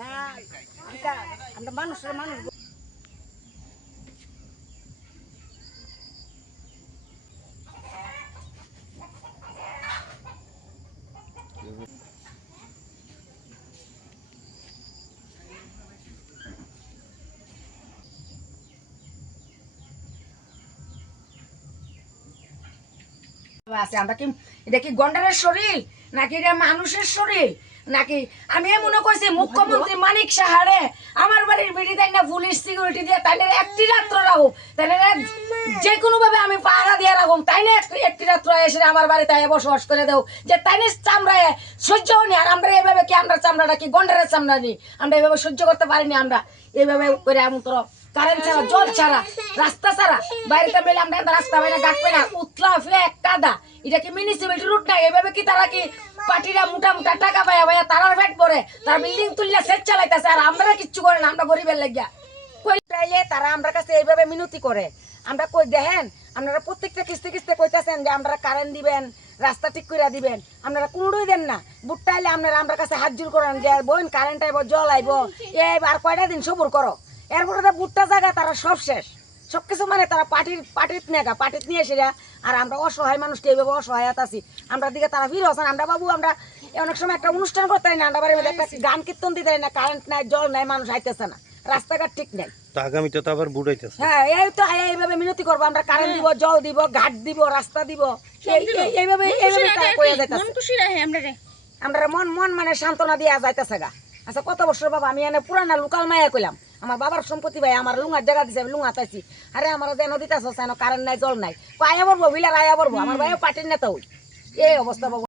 না আমরা মানুষের মানুষ আছে, আমরা কি এটা কি গন্ডারের শরীর? নাকি এটা মানুষের শরীর? নাকি? আমি মনে করছি মুখ্যমন্ত্রী মানিক সাহারে আমার বাড়ির বিড়ি তাই না পুলিশ সিকিউরিটি দিয়ে তাই না একটি রাত্র রাখুক। তাই না যে কোনো ভাবে আমি পাহারা দিয়ে রাখুম তাই না একটি- একটি রাত্র এসে আমার বাড়িতে বসবাস করে দেও। যে তাই না চামড়ায় সহ্য হয়নি। আর আমরা এভাবে কি আমরা চামড়াটা কি গন্ডারের চামড়া নি? আমরা এভাবে সহ্য করতে পারিনি আমরা। এভাবে করে এমন তোর কারেন্ট ছাড়া, জল ছাড়া, রাস্তা ছাড়া। বাইরেতে বেলে আমরা রাস্তা গাছ পাই না। উতলা ফ্ল্যাগ কাদা এটা কি মিউনিসিপালিটি রুট না? এভাবে কি তারা কি পার্টিরা মোটা মোটা টাকা পায় ভাইয়া তারার ফ্যাট পরে, তারা বিল্ডিং তুললে সেট চালাইতেছে আর আমরা কিচ্ছু করে না, আমরা গরিবের লাগিয়া। কই চাইলে তারা আমরা কাছে এইভাবে মিনতি করে। আমরা কই দেখেন, আপনারা প্রত্যেকটা কিস্তি কিস্তি কইতেছেন যে আমরা কারেন্ট দিবেন, রাস্তা ঠিক করে দিবেন। আপনারা কোনোটাই দেন না। বুটটা আইলে আপনারা আমরা কাছে হাত জোর করেন যে বোন কারেন্ট আইব, জল আইব। এবার কয়টা দিন সবুর করো? এরপরে বুটটা জায়গা তারা সব শেষ। সব কিছু মানে তারা পার্টির পার্টির নেগা পার্টির নিয়ে এসে যা আর আমরা অসহায় মানুষকে এইভাবে অসহায়তা আছি। আমরা দিকে তারা ফিরে আসেন আমরা বাবু আমরা অনেক সময় একটা অনুষ্ঠান করতে পারি না আমরা বাড়ির মধ্যে একটা গান কীর্তন দিতে না কারেন্ট নাই জল নাই মানুষ আইতেছে না। রাস্তাঘাট ঠিক নেই। তো আগামীতে তো আবার বুড়াইতেছে হ্যাঁ এই তো এইভাবে মিনতি করব আমরা কারেন্ট দিব জল দিব ঘাট দিব রাস্তা দিব। এই- এই- এইভাবে এইভাবে তারা কইয়া যাইতাছে। মন খুশি রাখে আমরা আমরা মন মন মানে সান্ত্বনা দিয়া যাইতেছে গা। আচ্ছা কত বছর বাবা আমি এনে পুরানা লোকাল মায়া কইলাম। আমার বাবার সম্পত্তি ভাই আমার লুঙ্গার জায়গা দিছে আমি লুঙ্গা তাইছি আরে আমার যে নদীতে আছে কারেন্ট নাই জল নাই। আয়া বলব বিলার আয়া বলব আমার ভাইও পার্টির নেতা ওই। এই অবস্থা